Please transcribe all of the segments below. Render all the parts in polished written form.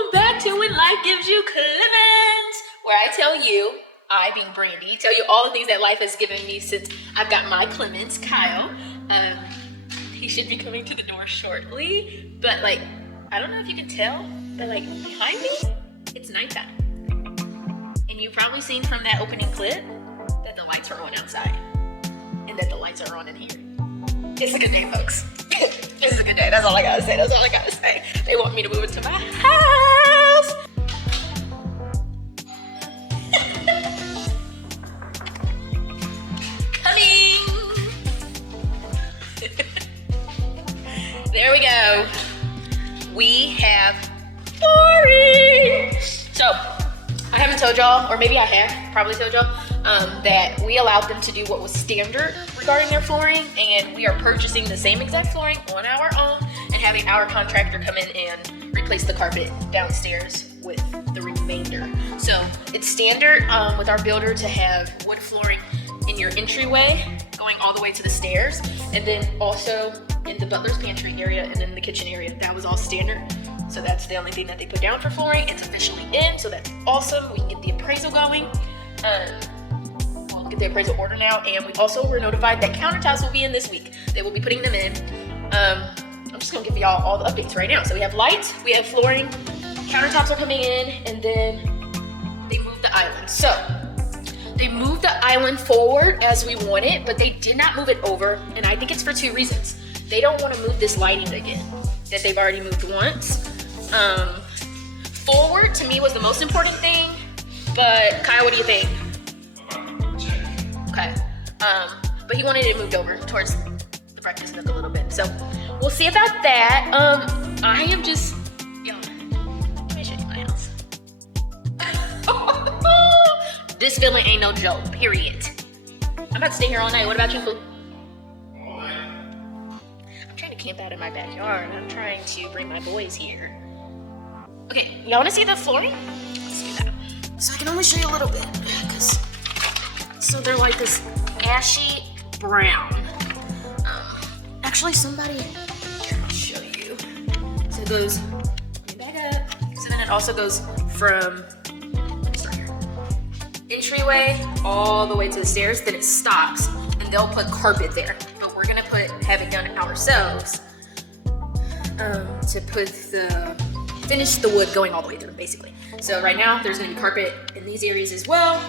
Welcome back to When Life Gives You Clemens, where I tell you, I being Brandy, tell you all the things that life has given me since I've got my Clemens, Kyle. He should be coming to the door shortly, but like, I don't know if you can tell, but like behind me, it's nighttime. And you've probably seen from that opening clip that the lights are on outside and that the lights are on in here. It's a good day, folks. It's a good day. That's all I gotta say. That's all I gotta say. They want me to move into my house. Coming. There we go. We have flooring. So, I haven't told y'all, or maybe I have, probably told y'all, that we allowed them to do what was standard regarding their flooring, and we are purchasing the same exact flooring on our own and having our contractor come in and replace the carpet downstairs with the remainder. So it's standard with our builder to have wood flooring in your entryway going all the way to the stairs, and then also in the butler's pantry area and in the kitchen area. That was all standard. So that's the only thing that they put down for flooring. It's officially in, so that's awesome. We can get the appraisal going. We'll get the appraisal order now, and we also were notified that countertops will be in this week. They will be putting them in. I'm just gonna give y'all all the updates right now. So we have lights, we have flooring, countertops are coming in, and then they moved the island. So they moved the island forward as we wanted, but they did not move it over, and I think it's for two reasons. They don't want to move this lighting again that they've already moved once. Forward to me was the most important thing, but Kyle, what do you think? Okay. But he wanted it moved over towards the breakfast nook a little bit, so we'll see about that. I am just, let me show you my house. This feeling ain't no joke, period. I'm about to stay here all night. What about you, Foo? I'm trying to camp out in my backyard. I'm trying to bring my boys here. Okay, y'all wanna see the flooring? Let's do that. So I can only show you a little bit, because so they're like this ashy brown. Actually, somebody can show you. So it goes back up. So then it also goes from entryway all the way to the stairs. Then it stops, and they'll put carpet there. But we're gonna have it done ourselves to finish the wood going all the way through, basically. So right now, there's gonna be carpet in these areas as well.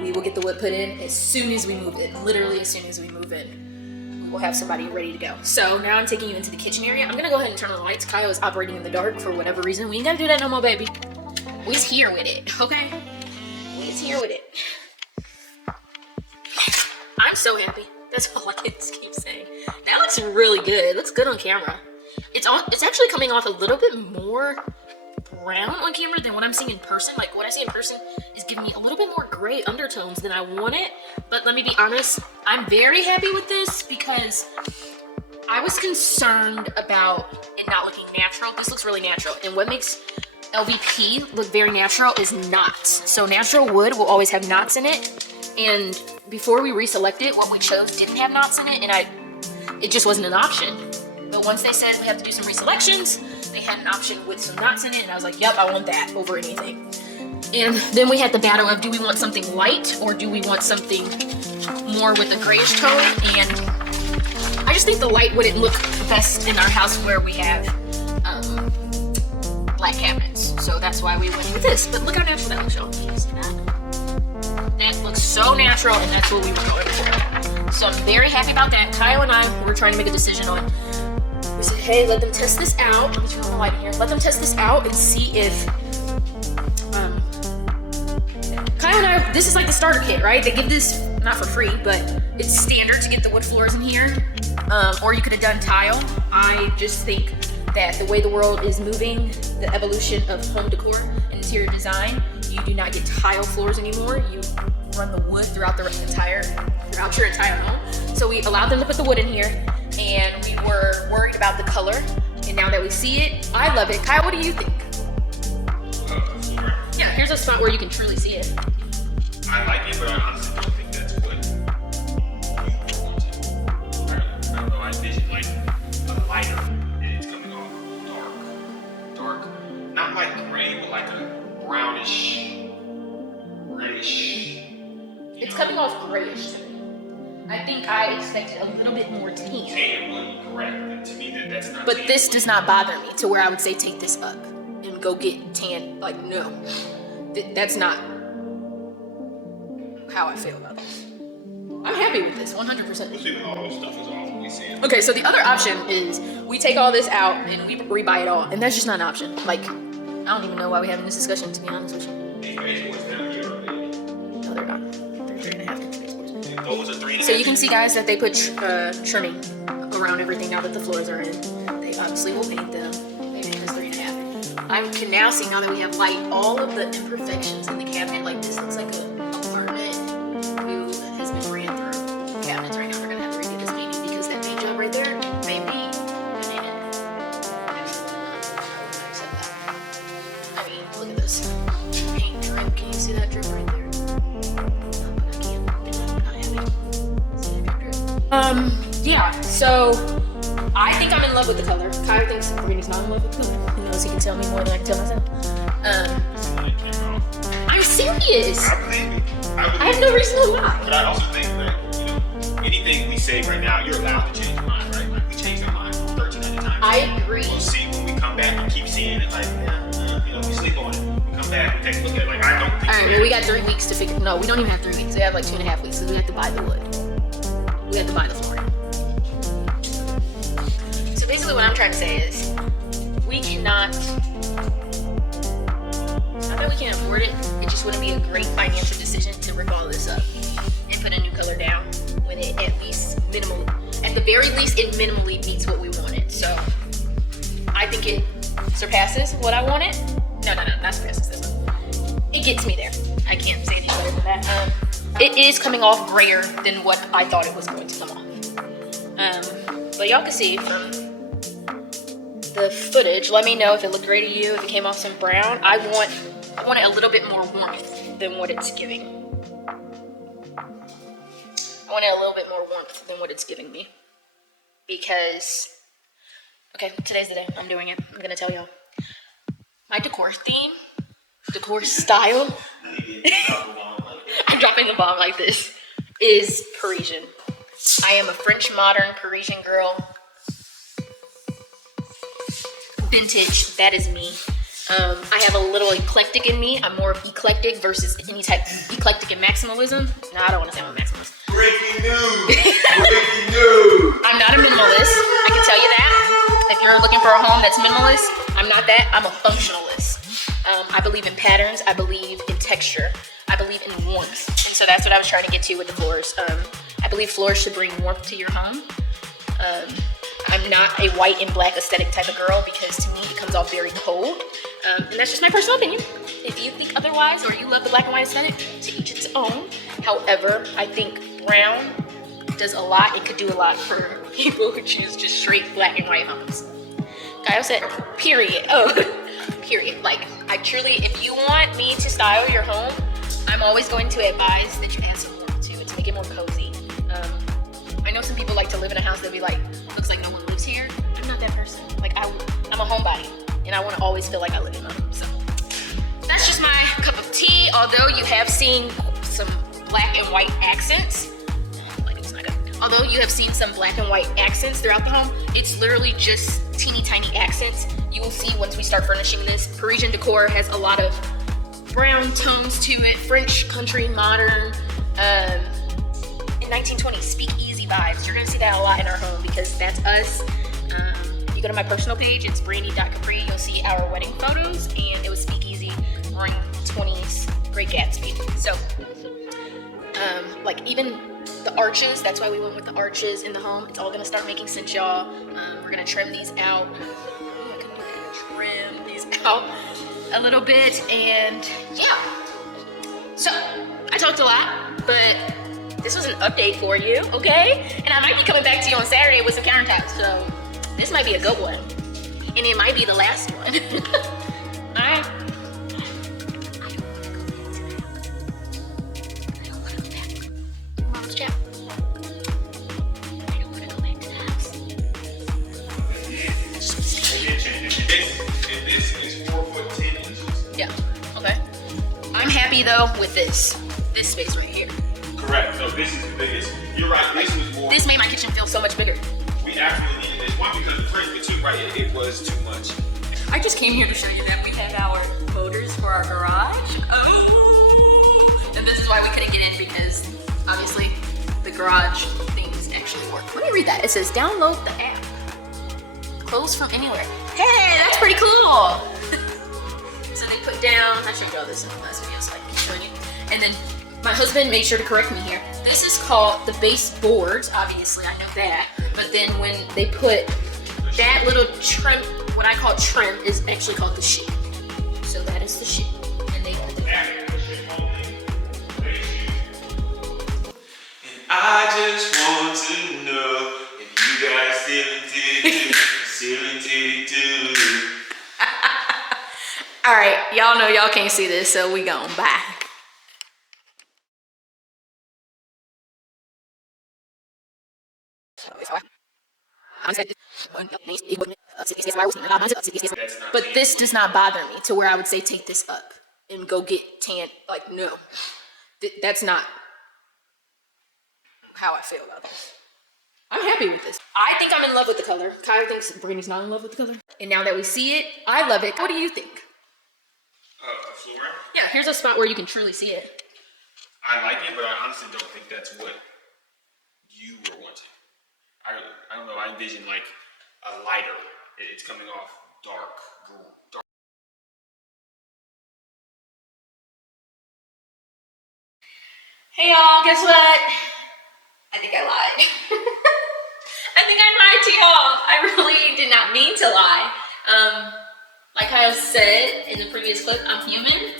We will get the wood put in as soon as we move in. Literally as soon as we move in, we will have somebody ready to go. So now I'm taking you into the kitchen area. I'm gonna go ahead and turn on the lights. Kyle is operating in the dark for whatever reason. We ain't gotta do that no more, baby. We's here with it, okay? We's here with it. I'm so happy. That's all I can keep saying. That looks really good. It looks good on camera. It's actually coming off a little bit more brown on camera than what I'm seeing in person. Like, what I see in person is giving me a little bit more gray undertones than I wanted. But let me be honest, I'm very happy with this because I was concerned about it not looking natural. This looks really natural. And what makes LVP look very natural is knots. So natural wood will always have knots in it. And before we reselected, what we chose didn't have knots in it, and it just wasn't an option. But once they said we have to do some reselections, they had an option with some knots in it, and I was like, yep, I want that over anything. And then we had the battle of, do we want something light or do we want something more with a grayish tone? And I just think the light wouldn't look best in our house where we have black cabinets. So that's why we went with this. But look how natural that looks, y'all. Can you see that? That looks so natural, and that's what we were going for. So I'm very happy about that. Kyle and I were trying to make a decision on, we said, hey, let them test this out. Let me turn on the light here. Let them test this out and see if, Kyle and I, this is like the starter kit, right? They give this, not for free, but it's standard to get the wood floors in here. Or you could have done tile. I just think that the way the world is moving, the evolution of home decor and interior design, you do not get tile floors anymore. You run the wood throughout your entire home. So we allowed them to put the wood in here, and we were worried about the color. And now that we see it, I love it. Kyle, what do you think? Yeah, here's a spot where you can truly see it. I like it, but I honestly don't think that's what I don't know, I envision like a lighter, and it's coming off dark. Not like gray, It's coming off grayish to me. I think I expected a little bit more tan. Tan, correct. And to me, that's not. But tan. this does not bother me to where I would say take this up and go get tan. Like, no. That's not how I feel about this. I'm happy with this, 100%. Especially all this stuff is off. We see it. Okay, so the other option is we take all this out and we rebuy it all. And that's just not an option. Like, I don't even know why we're having this discussion, to be honest with you. These baseboards down here are big. No, they're not. They're 3.5 inch baseboards. Those are 3.5. So you can see, guys, that they put trimming around everything now that the floors are in. They obviously will paint them. They made this 3.5. I can now see, now that we have light, all of the imperfections in the cabinet. Like, this looks like an apartment who has been ran through cabinets right now. We're gonna have to redo this painting because that paint job right there made me hate it. Absolutely not. I would not accept that. I mean, look at this paint drip. Can you see that drip right there? Yeah, so I think I'm in love with the color. Kyle thinks Brittany's not in love with the color. He knows he can tell me more than I can tell myself. I'm serious. I believe it. I have no reason to lie. But I also think that, you know, anything we say right now, you're allowed to change your mind, right? Like, we changed our mind 1300 times. I agree. We'll see when we come back and keep seeing it, like, you know, we sleep on it. We come back, we take a look at it, like, I don't think Alright, well, we got 3 weeks to figure. No, we don't even have 3 weeks. We have like 2.5 weeks, so we have to buy the wood. We have to buy the flooring. So basically, what I'm trying to say is, we cannot. It's not that we can't afford it. It just wouldn't be a great financial decision to rip all this up and put a new color down when it at the very least, it minimally meets what we wanted. So I think it surpasses what I wanted. No, not surpasses. That's not. It gets me there. I can't say any better than that. It is coming off grayer than what I thought it was going to come off. But y'all can see from the footage. Let me know if it looked great to you. If it came off some brown. I want it a little bit more warmth than what it's giving. I want it a little bit more warmth than what it's giving me. Because, okay, today's the day. I'm doing it. I'm gonna tell y'all. My decor theme, decor style, I'm dropping the bomb like this, is Parisian. I am a French modern Parisian girl. Vintage, that is me. I have a little eclectic in me. I'm more of eclectic versus any type of eclectic and maximalism. No, I don't want to say I'm a maximalist. Breaking news! Breaking news! I'm not a minimalist. I can tell you that. If you're looking for a home that's minimalist, I'm not that. I'm a functionalist. I believe in patterns. I believe in texture. I believe in warmth. And so that's what I was trying to get to with the floors. I believe floors should bring warmth to your home. I'm not a white and black aesthetic type of girl because to me it comes off very cold. And that's just my personal opinion. If you think otherwise or you love the black and white aesthetic, to each its own. However, I think brown does a lot. It could do a lot for people who choose just straight black and white homes. Kyle said, period. Oh, period. Like, I truly, if you want me to style your home, I'm always going to advise that you add some warmth to it to make it more cozy. I know some people like to live in a house that be like, looks like no one lives here. I'm not that person. Like, I'm a homebody, and I want to always feel like I live in a home. So that's just my cup of tea. Although you have seen some black and white accents, although you have seen some black and white accents throughout the home, it's literally just teeny tiny accents. You will see once we start furnishing this. Parisian decor has a lot of brown tones to it, French country modern, in 1920s speakeasy vibes. You're gonna see that a lot in our home because that's us. You go to my personal page, it's brandy.capri. You'll see our wedding photos, and it was speakeasy, roaring 20s, Great Gatsby. So, like even the arches, that's why we went with the arches in the home. It's all gonna start making sense, y'all. We're gonna trim these out. Trim these out a little bit, and yeah. So I talked a lot, but this was an update for you, okay? And I might be coming back to you on Saturday with some countertops, so this might be a good one, and it might be the last one. All right. Yeah, okay. I'm happy though with this space right here. Correct. Correct. So this is the biggest. You're right. This was more. This made my kitchen feel so much bigger. We absolutely needed this. One, because of the fridge, but two, right, it was too much. I just came here to show you that we had our motors for our garage. Oh! And this is why we couldn't get in, because obviously the garage things actually work. Let me read that. It says download the app. Close from anywhere. Hey, that's pretty cool. So they put down, I showed you all this in the last video, so I can show you. And then my husband made sure to correct me here. This is called the base boards, obviously, I know that. But then when they put that little trim, what I call trim, is actually called the sheet. So that is the sheet. And they put the I just want to know if you guys still into too. All right, y'all know y'all can't see this, so we gone. Bye. But this does not bother me to where I would say take this up and go get tan. Like, no, that's not how I feel about this. I'm happy with this. I think I'm in love with the color. Kyle thinks Brittany's not in love with the color. And now that we see it, I love it. What do you think? Flora? Yeah, here's a spot where you can truly see it. I like it, but I honestly don't think that's what you were wanting. I don't know. I envision like a lighter. It's coming off dark. Hey y'all, guess what? I think I lied. I think I lied to y'all. I really did not mean to lie. Like Kyle said in the previous clip, I'm human.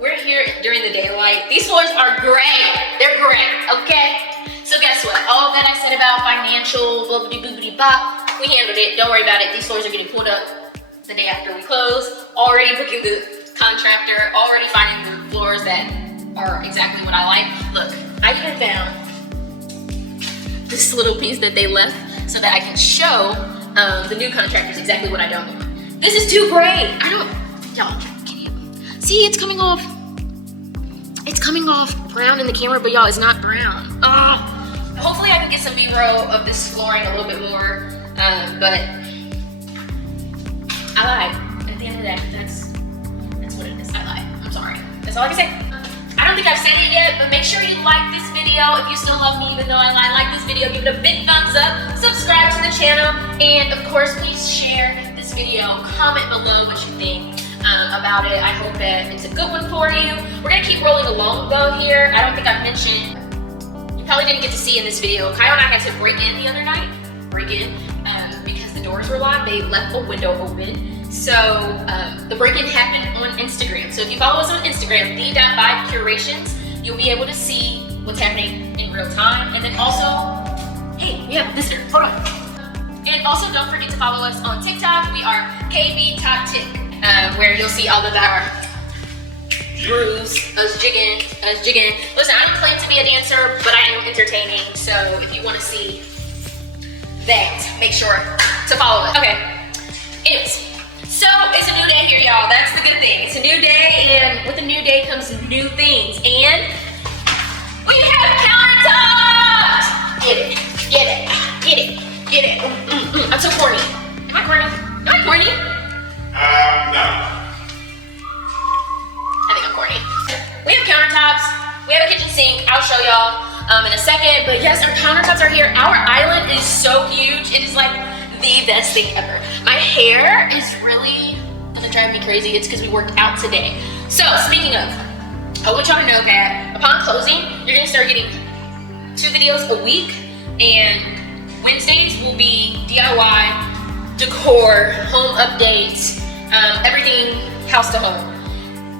We're here during the daylight. These floors are gray. They're gray, okay? So guess what? All that I said about financial, blah, blah, blah, blah, blah, we handled it. Don't worry about it. These floors are getting pulled up the day after we close. Already booking the contractor. Already finding the floors that are exactly what I like. Look, I even found this little piece that they left so that I can show the new contractors exactly what I don't want. This is too gray. Y'all, can you see? It's coming off brown in the camera, but y'all, it's not brown. Hopefully I can get some B-roll of this flooring a little bit more, but I lied. At the end of the day, that's what it is. I lied. I'm sorry. That's all I can say. I don't think I've said it yet, but make sure you like this video if you still love me, even though I lied. Like this video, give it a big thumbs up, subscribe to the channel, and of course, please share this video. Comment below what you think about it. I hope that it's a good one for you. We're gonna keep rolling along though here. I don't think I've mentioned, you probably didn't get to see in this video, Kyle and I had to break in the other night, because the doors were locked. They left the window open. So the break-in happened on Instagram. So if you follow us on Instagram, the.vibecurations, you'll be able to see what's happening in real time. And then also, hey, we have a visitor. Hold on. And also don't forget to follow us on TikTok. We are KB Talk Tick, where you'll see all of our grooves, us jigging. Listen, I don't claim to be a dancer, but I am entertaining. So if you want to see that, make sure to follow us. Okay, anyways. So it's a new day here, y'all. That's the good thing. It's a new day, and with a new day comes new things. And we have countertops! Get it. I'm so corny. Am I corny? No. I think I'm corny. We have countertops. We have a kitchen sink. I'll show y'all in a second. But yes, our countertops are here. Our island is so huge. It is like the best thing ever. My hair is really gonna drive me crazy. It's because we worked out today. So speaking of, I want y'all to know that upon closing, you're gonna start getting 2 videos a week, and Wednesdays will be DIY, decor, home updates, everything house to home.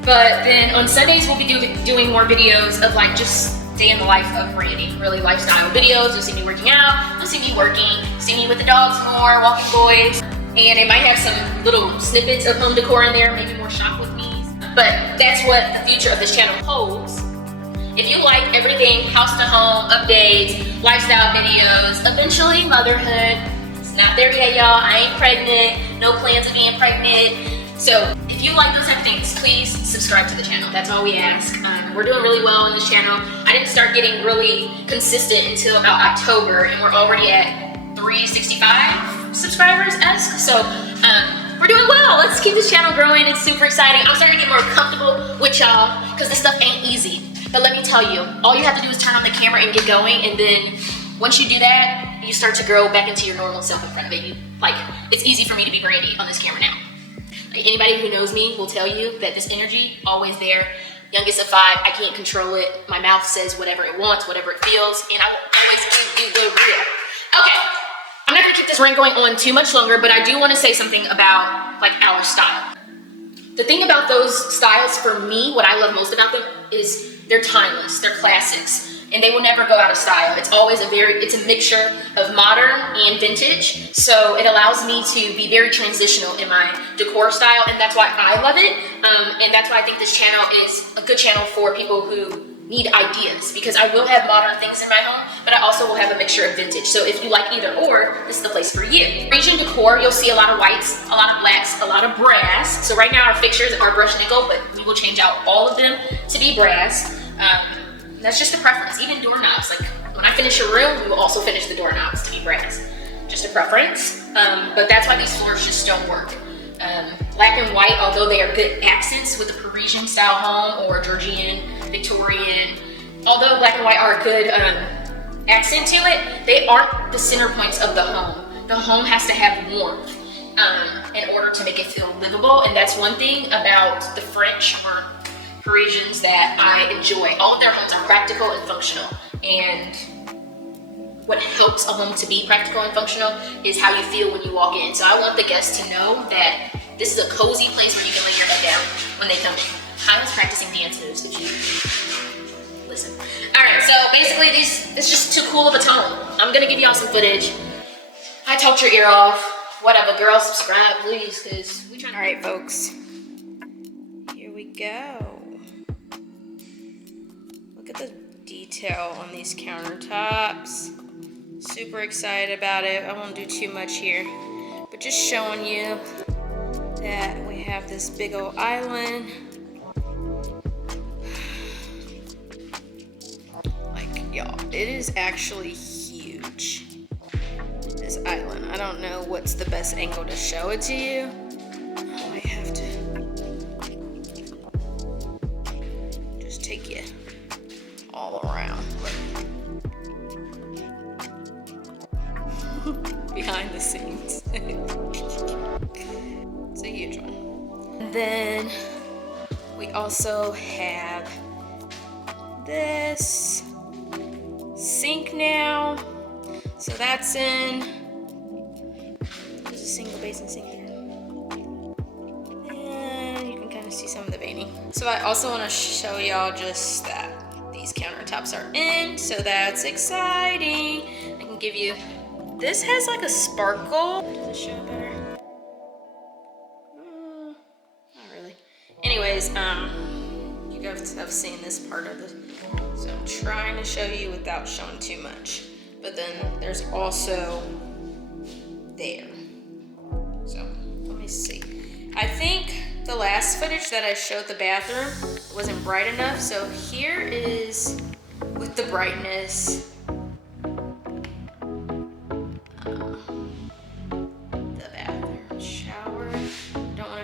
But then on Sundays, we'll be doing more videos of like just day in the life of Brandy, really lifestyle videos. You'll see me working out, you'll see me working, see me with the dogs more, walking boys, and it might have some little snippets of home decor in there, maybe more shop with me. But that's what the future of this channel holds. If you like everything house to home, updates, lifestyle videos, eventually motherhood, it's not there yet, y'all. I ain't pregnant, no plans of being pregnant. So if you like those type of things, please subscribe to the channel. That's all we ask. We're doing really well on this channel. I didn't start getting really consistent until about October, and we're already at 365 subscribers-esque. So we're doing well. Let's keep this channel growing. It's super exciting. I'm starting to get more comfortable with y'all because this stuff ain't easy. But let me tell you, all you have to do is turn on the camera and get going, and then once you do that, you start to grow back into your normal self in front of it. It's easy for me to be Brandy on this camera now. Like, anybody who knows me will tell you that this energy, always there. Youngest of 5, I can't control it. My mouth says whatever it wants, whatever it feels, and I will always keep it real. Okay, I'm not gonna keep this rant going on too much longer, but I do want to say something about like our style. The thing about those styles for me, what I love most about them is they're timeless, they're classics, and they will never go out of style. It's always it's a mixture of modern and vintage, so it allows me to be very transitional in my decor style, and that's why I love it, and that's why I think this channel is a good channel for people who need ideas, because I will have modern things in my home, but I also will have a mixture of vintage. So if you like either or, this is the place for you. Parisian decor, you'll see a lot of whites, a lot of blacks, a lot of brass. So right now our fixtures are brushed nickel, but we will change out all of them to be brass. That's just a preference. Even doorknobs, like when I finish a room, we will also finish the doorknobs to be brass. Just a preference, but that's why these floors just don't work. Black and white, although they are good accents with a Parisian style home or Georgian, Victorian, although black and white are a good accent to it, they aren't the center points of the home. The home has to have warmth in order to make it feel livable, and that's one thing about the French or Parisians that I enjoy. All of their homes are practical and functional, and what helps a home to be practical and functional is how you feel when you walk in. So I want the guests to know that this is a cozy place where you can lay your head down when they come in. I was practicing dance moves, if you listen. All right, so basically it's just too cool of a tone. I'm gonna give y'all some footage. I talked your ear off. Whatever, girl, subscribe, please, because we trying to. All right, folks, here we go. Look at the detail on these countertops. Super excited about it. I won't do too much here, but just showing you that we have this big old island. Like, y'all, it is actually huge, this island. I don't know what's the best angle to show it to you. I might have to just take you all around. Behind the scenes. It's a huge one. And then we also have this sink now. So that's in. There's a single basin sink there. And you can kind of see some of the veining. So I also want to show y'all just that these countertops are in. So that's exciting. I can give you. This has like a sparkle. Does it show better? Not really. Anyways, you guys have seen this part of this. So I'm trying to show you without showing too much. But then there's also there. So let me see. I think the last footage that I showed the bathroom wasn't bright enough. So here is with the brightness.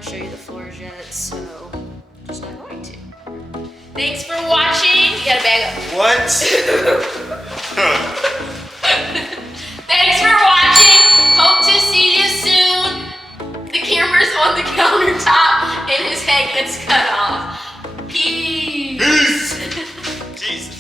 Show you the floors yet, so just not going to. Thanks for watching. You gotta bag up. What? Thanks for watching. Hope to see you soon. The camera's on the countertop and his head gets cut off. Peace. Jesus.